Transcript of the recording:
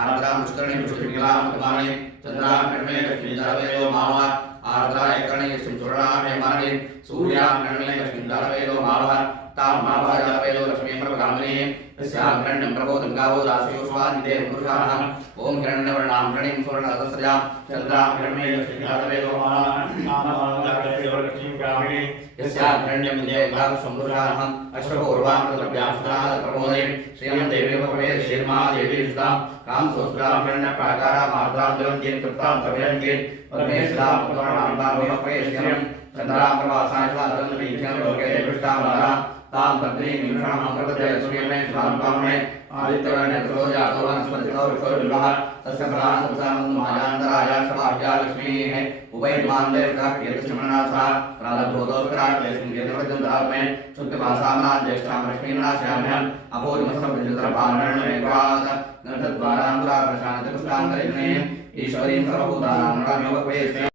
आर्द्रा मुष्करणी पुष्पिकलां कमानि चंद्रां कर्णे कश्मीरवेदो मावा आर्द्रा एकर्णे सुरणां हेमानि सूर्यां कर्णे कश्मीरवेदो मावा तां मावाजावेदो लक्ष्मीं प्रभगामिनी यस्यां कर्ण्यं प्रबोधं गावो दास्यो स्वादिदेव पुरुषाणाम् ओम हिरण्यवर्णां हृणीं सुवर्णरथसजां चंद्रां कर्णे कश्मीरवेदो मावाजावेदो लक्ष्मीं प्रभगामिनी यस्यां कर्ण्यं देवगां सम्पुरुषाणाम् अश्वपूर्वां प्रद्रव्यां सुनाद प्रबोधे श्रियं देवी भवेत् श्रीर्मा देवी सुतां काम सोस्त्रां कर्ण्यप्राकारां मार्द्रां देवन्तीं कृतां तव्यन्तीं परमेश्वरां पुराणां भावयपयश्यं चंद्रां प्रवासाय स्वादन्तीं लोके दृष्टां वारा तां पत्नीं विष्णां प्रपदे लक्ष्मीं स्वाम्पामहे आदित्यवर्णे सरोजातो वनस्पतितो विश्वविवाह तस्य फलान्तसानं मायान्तराया सभाज्या लक्ष्मीः उभयमान्दे कीर्तिशमनासा प्रारब्धोदोत्तराश्लेषं कीर्तिवर्धन्तात्मे शुद्धमासाम्ना ज्येष्ठां लक्ष्मीनाश्याम्यम् अपूर्वसमृद्धपारणमेवाद नर्तद्वारां पुरा प्रशान्तिपुष्टान्तरिग्ने ईश्वरीं सर्वभूतानां नमामि